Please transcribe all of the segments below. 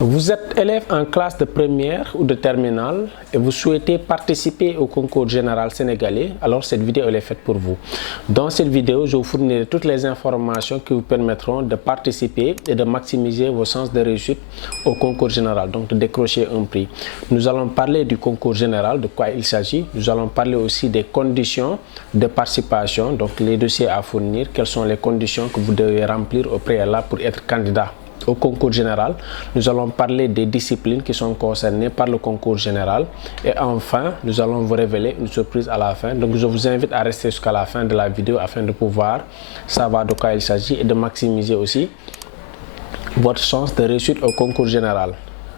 Vous êtes élève en classe de première ou de terminale et vous souhaitez participer au concours général sénégalais, alors cette vidéo elle est faite pour vous. Dans cette vidéo, je vous fournirai toutes les informations qui vous permettront de participer et de maximiser vos chances de réussite au concours général, donc de décrocher un prix. Nous allons parler du concours général, de quoi il s'agit. Nous allons parler aussi des conditions de participation, donc les dossiers à fournir, quelles sont les conditions que vous devez remplir au préalable pour être candidat au concours général. Nous allons parler des disciplines qui sont concernées par le concours général et enfin nous allons vous révéler une surprise à la fin. Donc je vous invite à rester jusqu'à la fin de la vidéo afin de pouvoir savoir de quoi il s'agit et de maximiser aussi votre chance de réussite au concours général.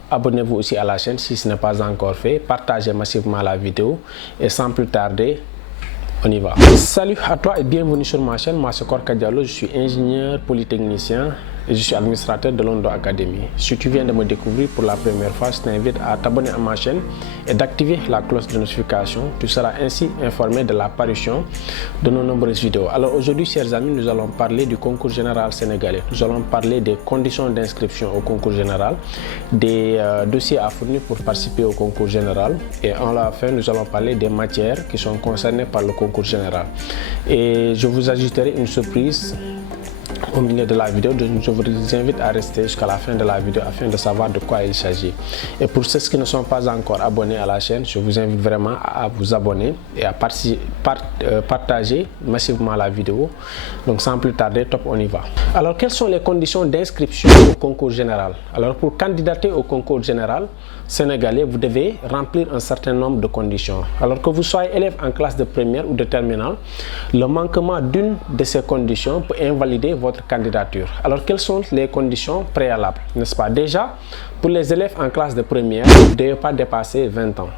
Abonnez-vous aussi à la chaîne si ce n'est pas encore fait, partagez massivement la vidéo et sans plus tarder, on y va. Salut à toi et bienvenue sur ma chaîne. Moi c'est Korka Diallo, je suis ingénieur polytechnicien et je suis administrateur de Londo Academy. Si tu viens de me découvrir pour la première fois, je t'invite à t'abonner à ma chaîne et d'activer la cloche de notification. Tu seras ainsi informé de l'apparition de nos nombreuses vidéos. Alors aujourd'hui, chers amis, nous allons parler du concours général sénégalais. Nous allons parler des conditions d'inscription au concours général, des dossiers à fournir pour participer au concours général et en la fin, nous allons parler des matières qui sont concernées par le concours général. Et je vous ajouterai une surprise au milieu de la vidéo, donc je vous invite à rester jusqu'à la fin de la vidéo afin de savoir de quoi il s'agit. Et pour ceux qui ne sont pas encore abonnés à la chaîne, je vous invite vraiment à vous abonner et à partager massivement la vidéo. Donc sans plus tarder, top, on y va. Alors quelles sont les conditions d'inscription au concours général? Alors pour candidater au concours général sénégalais, vous devez remplir un certain nombre de conditions. Alors que vous soyez élève en classe de première ou de terminale, le manquement d'une de ces conditions peut invalider votre candidature. Alors quelles sont les conditions préalables, n'est-ce pas? Déjà, pour les élèves en classe de première, vous ne devez pas dépasser 20 ans.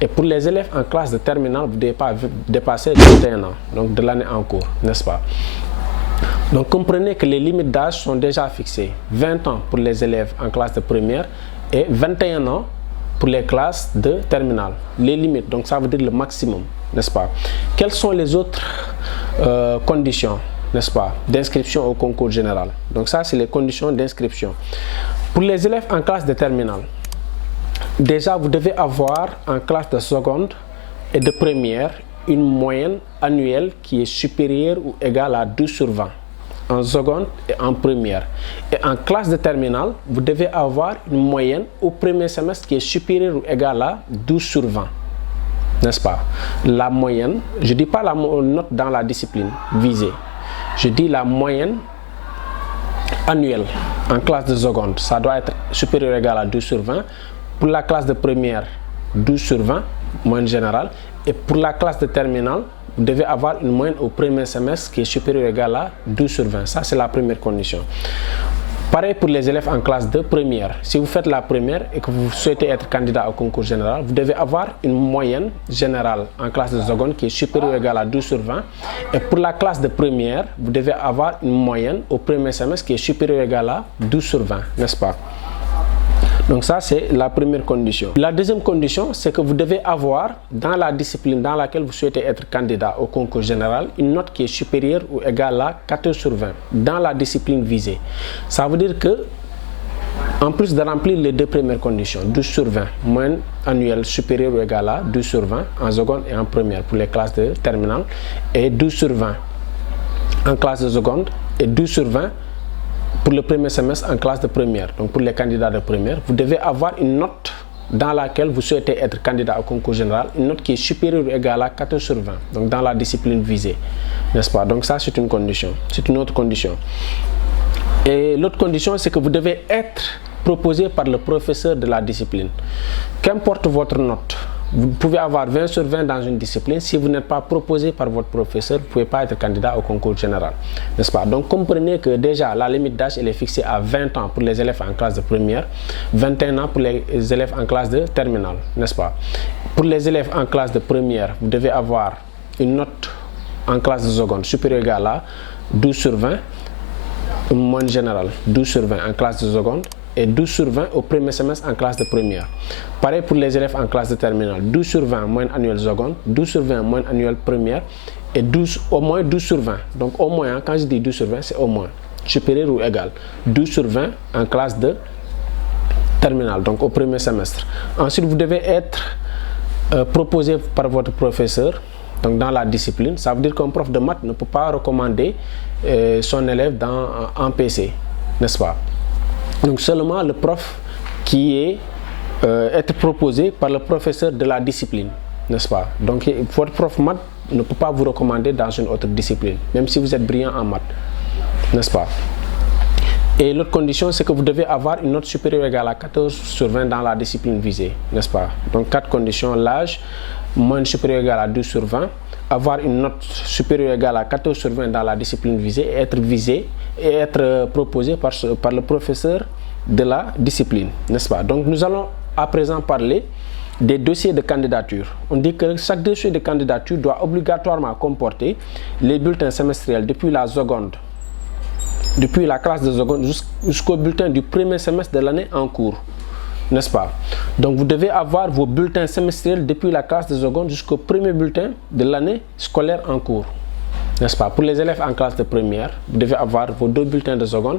Et pour les élèves en classe de terminale, vous ne devez pas dépasser 21 ans, donc de l'année en cours, n'est-ce pas? Donc comprenez que les limites d'âge sont déjà fixées. 20 ans pour les élèves en classe de première et 21 ans pour les classes de terminale. Les limites, donc ça veut dire le maximum, n'est-ce pas? Quelles sont les autres conditions, n'est-ce pas, d'inscription au concours général? Donc ça, c'est les conditions d'inscription. Pour les élèves en classe de terminale, déjà, vous devez avoir en classe de seconde et de première une moyenne annuelle qui est supérieure ou égale à 12 sur 20 en seconde et en première. Et en classe de terminale, vous devez avoir une moyenne au premier semestre qui est supérieure ou égale à 12 sur 20. N'est-ce pas? La moyenne, je ne dis pas la note dans la discipline visée, je dis la moyenne annuelle en classe de seconde. Ça doit être supérieur ou égal à 12 sur 20. Pour la classe de première, 12 sur 20, moyenne générale. Et pour la classe de terminale, vous devez avoir une moyenne au premier semestre qui est supérieure ou égale à 12 sur 20. Ça, c'est la première condition. Pareil pour les élèves en classe de première. Si vous faites la première et que vous souhaitez être candidat au concours général, vous devez avoir une moyenne générale en classe de seconde qui est supérieure ou égale à 12 sur 20. Et pour la classe de première, vous devez avoir une moyenne au premier semestre qui est supérieure ou égale à 12 sur 20, n'est-ce pas? Donc ça, c'est la première condition. La deuxième condition, c'est que vous devez avoir, dans la discipline dans laquelle vous souhaitez être candidat au concours général, une note qui est supérieure ou égale à 14 sur 20, dans la discipline visée. Ça veut dire que, en plus de remplir les deux premières conditions, 12 sur 20, moyenne annuelle supérieure ou égale à 12 sur 20 en seconde et en première pour les classes de terminale, et 12 sur 20 en classe de seconde, et 12 sur 20 pour le premier semestre en classe de première. Donc pour les candidats de première, vous devez avoir une note dans laquelle vous souhaitez être candidat au concours général, une note qui est supérieure ou égale à 14 sur 20, donc dans la discipline visée, n'est-ce pas? Donc ça, c'est une condition, c'est une autre condition. Et l'autre condition, c'est que vous devez être proposé par le professeur de la discipline. Qu'importe votre note, vous pouvez avoir 20 sur 20 dans une discipline. Si vous n'êtes pas proposé par votre professeur, vous ne pouvez pas être candidat au concours général, n'est-ce pas? Donc comprenez que déjà la limite d'âge elle est fixée à 20 ans pour les élèves en classe de première, 21 ans pour les élèves en classe de terminale, n'est-ce pas? Pour les élèves en classe de première, vous devez avoir une note en classe de seconde supérieure ou égale à 12 sur 20, une moyenne générale 12 sur 20 en classe de seconde et 12 sur 20 au premier semestre en classe de première. Pareil pour les élèves en classe de terminale, 12 sur 20 moyenne annuelle seconde, 12 sur 20 moyenne annuelle première et au moins 12 sur 20. Donc au moins, quand je dis 12 sur 20, c'est au moins supérieur ou égal. 12 sur 20 en classe de terminale, donc au premier semestre. Ensuite, vous devez être proposé par votre professeur, donc dans la discipline. Ça veut dire qu'un prof de maths ne peut pas recommander son élève en PC, n'est-ce pas? Donc seulement le prof qui est être proposé par le professeur de la discipline, n'est-ce pas? Donc votre prof maths ne peut pas vous recommander dans une autre discipline, même si vous êtes brillant en maths, n'est-ce pas? Et l'autre condition, c'est que vous devez avoir une note supérieure ou égale à 14 sur 20 dans la discipline visée, n'est-ce pas? Donc 4 conditions: l'âge, moins supérieur ou égal à 12 sur 20, avoir une note supérieure ou égale à 14 sur 20 dans la discipline visée, et être visé et être proposé par le professeur de la discipline, n'est-ce pas? Donc nous allons à présent parler des dossiers de candidature. On dit que chaque dossier de candidature doit obligatoirement comporter les bulletins semestriels depuis la seconde, depuis la classe de seconde jusqu'au bulletin du premier semestre de l'année en cours, n'est-ce pas? Donc vous devez avoir vos bulletins semestriels depuis la classe de seconde jusqu'au premier bulletin de l'année scolaire en cours, n'est-ce pas? Pour les élèves en classe de première, vous devez avoir vos 2 bulletins de seconde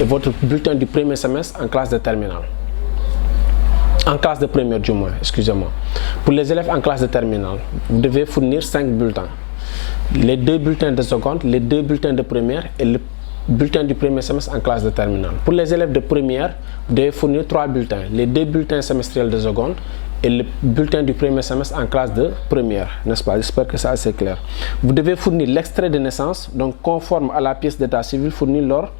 et votre bulletin du premier semestre en classe de terminale. En classe de première du moins, excusez-moi. Pour les élèves en classe de terminale, vous devez fournir 5 bulletins. Les 2 bulletins de seconde, les 2 bulletins de première et le bulletin du premier semestre en classe de terminale. Pour les élèves de première, vous devez fournir 3 bulletins. Les 2 bulletins semestriels de seconde et le bulletin du premier semestre en classe de première, n'est-ce pas? J'espère que ça c'est clair. Vous devez fournir l'extrait de naissance, donc conforme à la pièce d'état civil fournie lors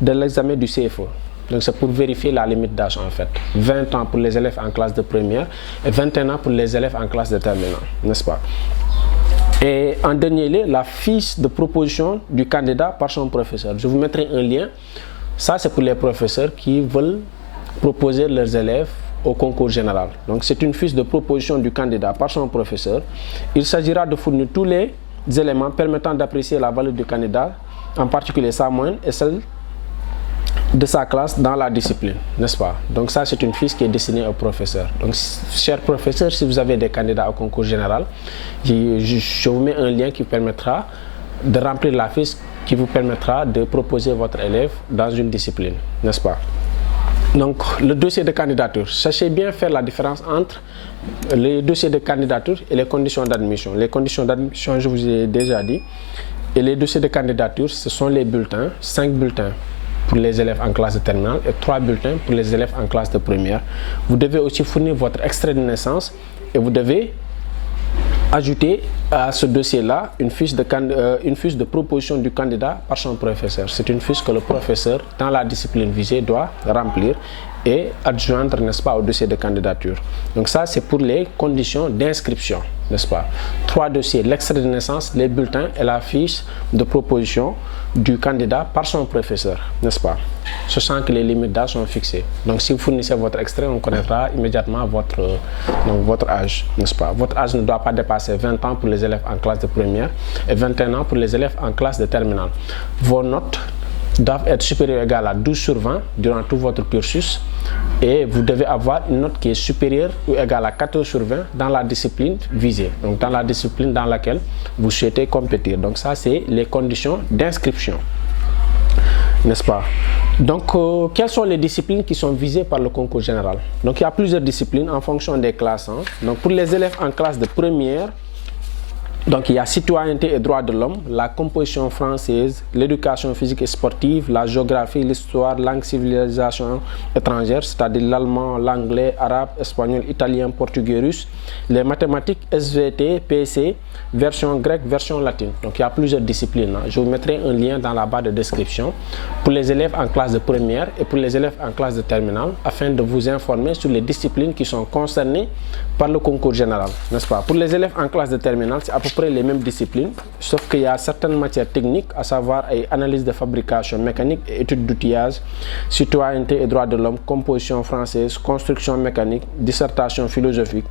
de l'examen du CFE. Donc c'est pour vérifier la limite d'âge en fait. 20 ans pour les élèves en classe de première et 21 ans pour les élèves en classe de terminale, n'est-ce pas? Et en dernier lieu, la fiche de proposition du candidat par son professeur. Je vous mettrai un lien. Ça, c'est pour les professeurs qui veulent proposer leurs élèves au concours général. Donc, c'est une fiche de proposition du candidat par son professeur. Il s'agira de fournir tous les éléments permettant d'apprécier la valeur du candidat, en particulier sa moyenne et celle de sa classe dans la discipline, n'est-ce pas? Donc ça, c'est une fiche qui est destinée aux professeurs. Donc, chers professeurs, si vous avez des candidats au concours général, je vous mets un lien qui vous permettra de remplir la fiche qui vous permettra de proposer votre élève dans une discipline, n'est-ce pas? Donc, le dossier de candidature. Sachez bien faire la différence entre les dossiers de candidature et les conditions d'admission. Les conditions d'admission, je vous ai déjà dit. Et les dossiers de candidature, ce sont les bulletins, 5 bulletins pour les élèves en classe de terminale et 3 bulletins pour les élèves en classe de première. Vous devez aussi fournir votre extrait de naissance et vous devez ajouter à ce dossier-là une fiche de proposition du candidat par son professeur. C'est une fiche que le professeur, dans la discipline visée, doit remplir et adjoindre, n'est-ce pas, au dossier de candidature. Donc ça, c'est pour les conditions d'inscription, n'est-ce pas? 3 dossiers, l'extrait de naissance, les bulletins et la fiche de proposition du candidat par son professeur, n'est-ce pas? Sachant que les limites d'âge sont fixées. Donc si vous fournissez votre extrait, on connaîtra immédiatement votre âge, n'est-ce pas? Votre âge ne doit pas dépasser 20 ans pour les élèves en classe de première et 21 ans pour les élèves en classe de terminale. Vos notes doivent être supérieures ou égales à 12 sur 20 durant tout votre cursus et vous devez avoir une note qui est supérieure ou égale à 14 sur 20 dans la discipline visée, donc dans la discipline dans laquelle vous souhaitez compétir. Donc ça, c'est les conditions d'inscription, n'est-ce pas? Donc, quelles sont les disciplines qui sont visées par le concours général? Donc, il y a plusieurs disciplines en fonction des classes. Donc, pour les élèves en classe de première, donc il y a citoyenneté et droits de l'homme, la composition française, l'éducation physique et sportive, la géographie, l'histoire, langue, civilisation étrangère, c'est-à-dire l'allemand, l'anglais, arabe, espagnol, italien, portugais, russe, les mathématiques, SVT, PC, version grecque, version latine. Donc il y a plusieurs disciplines. Je vous mettrai un lien dans la barre de description pour les élèves en classe de première et pour les élèves en classe de terminale afin de vous informer sur les disciplines qui sont concernées par le concours général, n'est-ce pas? Pour les élèves en classe de terminale, c'est à peu près les mêmes disciplines, sauf qu'il y a certaines matières techniques, à savoir analyse de fabrication mécanique et études d'outillage, citoyenneté et droits de l'homme, composition française, construction mécanique, dissertation philosophique,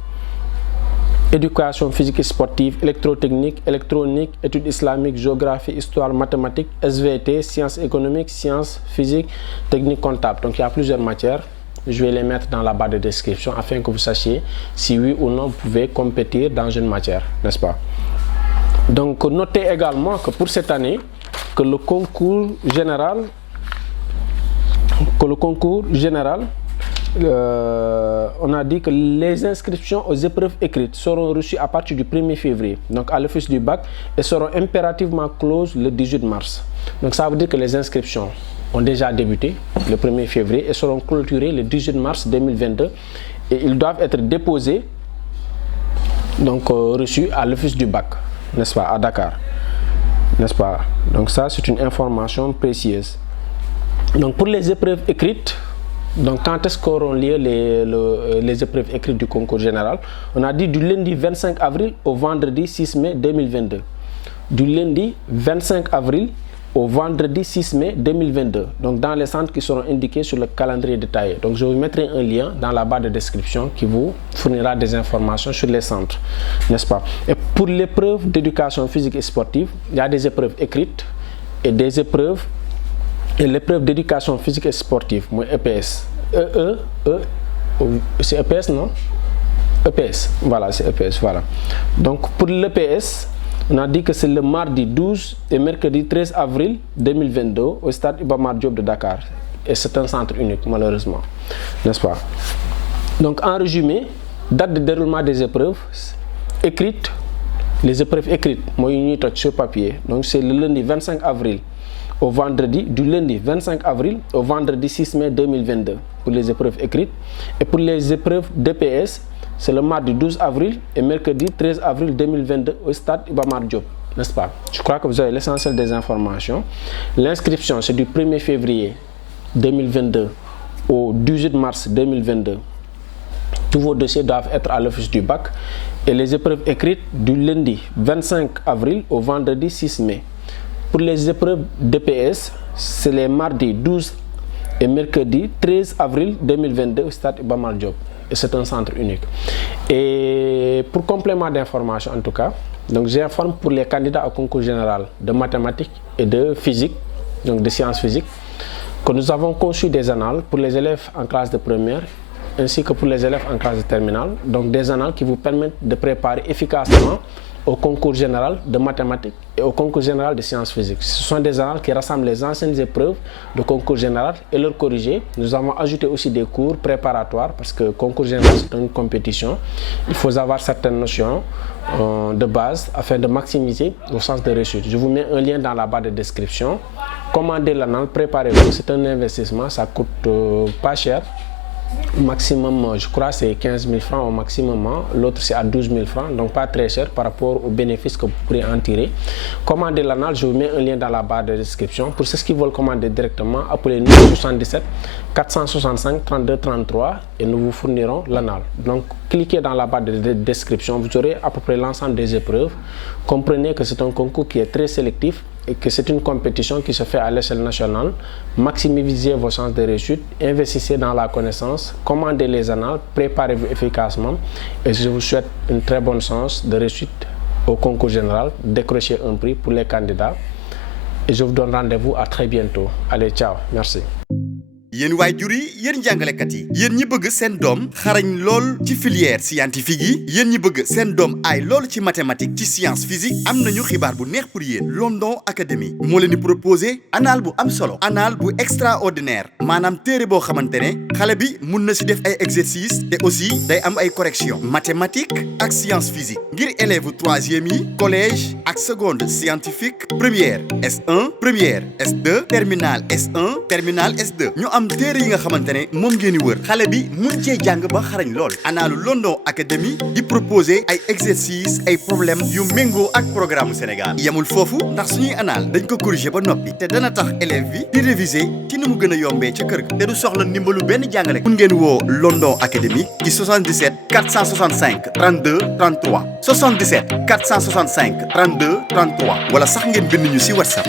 éducation physique et sportive, électrotechnique, électronique, études islamiques, géographie, histoire, mathématiques, SVT, sciences économiques, sciences physiques, technique comptable. Donc il y a plusieurs matières. Je vais les mettre dans la barre de description afin que vous sachiez si oui ou non vous pouvez compétir dans une matière, n'est-ce pas? Donc notez également que pour cette année, que le concours général on a dit que les inscriptions aux épreuves écrites seront reçues à partir du 1er février, donc à l'office du bac, et seront impérativement closes le 18 mars. Donc ça veut dire que les inscriptions ont déjà débuté le 1er février et seront clôturées le 18 mars 2022 et ils doivent être déposés, donc reçus à l'office du bac, n'est-ce pas, à Dakar, n'est-ce pas. Donc ça, c'est une information précieuse. Donc pour les épreuves écrites, donc quand est-ce qu'auront lieu les épreuves écrites du concours général? On a dit du lundi 25 avril au vendredi 6 mai 2022. Du lundi 25 avril au vendredi 6 mai 2022, donc dans les centres qui seront indiqués sur le calendrier détaillé. Donc je vous mettrai un lien dans la barre de description qui vous fournira des informations sur les centres, n'est-ce pas. Et pour l'épreuve d'éducation physique et sportive, il y a des épreuves écrites et des épreuves, et l'épreuve d'éducation physique et sportive, moi EPS, c'est EPS non? EPS, voilà, c'est EPS, voilà. Donc pour l'EPS, on a dit que c'est le mardi 12 et mercredi 13 avril 2022 au stade Iba Mar Diop de Dakar. Et c'est un centre unique, malheureusement, n'est-ce pas? Donc en résumé, date de déroulement des épreuves écrites, les épreuves écrites, moi une sur papier. Donc c'est le lundi 25 avril au vendredi, du lundi 25 avril au vendredi 6 mai 2022 pour les épreuves écrites. Et pour les épreuves DPS, c'est le mardi 12 avril et mercredi 13 avril 2022 au stade Iba Mar Diop, n'est-ce pas? Je crois que vous avez l'essentiel des informations. L'inscription, c'est du 1er février 2022 au 18 mars 2022. Tous vos dossiers doivent être à l'office du bac. Et les épreuves écrites du lundi 25 avril au vendredi 6 mai. Pour les épreuves DPS, c'est les mardis 12 et mercredi 13 avril 2022 au stade Iba Mar Diop. Et c'est un centre unique. Et pour complément d'information en tout cas, donc j'informe pour les candidats au concours général de mathématiques et de physique, donc de sciences physiques, que nous avons conçu des annales pour les élèves en classe de première ainsi que pour les élèves en classe de terminale, donc des annales qui vous permettent de préparer efficacement au concours général de mathématiques et au concours général de sciences physiques. Ce sont des annales qui rassemblent les anciennes épreuves de concours général et leurs corrigés. Nous avons ajouté aussi des cours préparatoires parce que concours général c'est une compétition. Il faut avoir certaines notions de base afin de maximiser vos chances de réussite. Je vous mets un lien dans la barre de description. Commandez l'annale, préparez-vous. C'est un investissement, ça coûte pas cher. Maximum, je crois, c'est 15 000 francs au maximum. L'autre, c'est à 12 000 francs, donc pas très cher par rapport aux bénéfices que vous pourrez en tirer. Commandez l'annale, je vous mets un lien dans la barre de description. Pour ceux qui veulent commander directement, appelez-nous 77 465 32 33 et nous vous fournirons l'annale. Donc, cliquez dans la barre de description, vous aurez à peu près l'ensemble des épreuves. Comprenez que c'est un concours qui est très sélectif et que c'est une compétition qui se fait à l'échelle nationale. Maximisez vos chances de réussite, investissez dans la connaissance, commandez les annales, préparez-vous efficacement et je vous souhaite une très bonne chance de réussite au concours général, décrochez un prix pour les candidats et je vous donne rendez-vous à très bientôt. Allez, ciao, merci. yéen waajur yi yéen jàngalekat yi yéen ñi bëgg seen doom xarañ lool ci filière scientifique yi yéen ñi bëgg seen doom ay lool ci mathématique ci science physique am nañu xibaar bu neex pour yéen London Academy moo leen di proposer annale bu am solo annale bu extraordinaire maanaam téere boo xamante ne xale bi mun na si def ay exercices te aussi day am ay correction mathématique ak science physique ngir élève troisième yi collège ak seconde scientifique première S1 première S2 terminale S1 terminale S2 ñu am téere yi nga xamante ne moom ngeen di wër xale bi mun cee jàng ba xarañ lool annaalu London Academy di proposer ay exercices ay problèmes yu méngoo ak programme Sénégal yemul foofu ndax suñuy annaal dañ ko corriger ba noppi te dana tax élève bi di réviser ci ni mu gën a yombee ca kër ga te du soxla ndimbalu benn jàngale mun ngeen woo London Academy ci 77 465 32 33 77 465 32 33 wala sax ngeen bind ñu si WhatsApp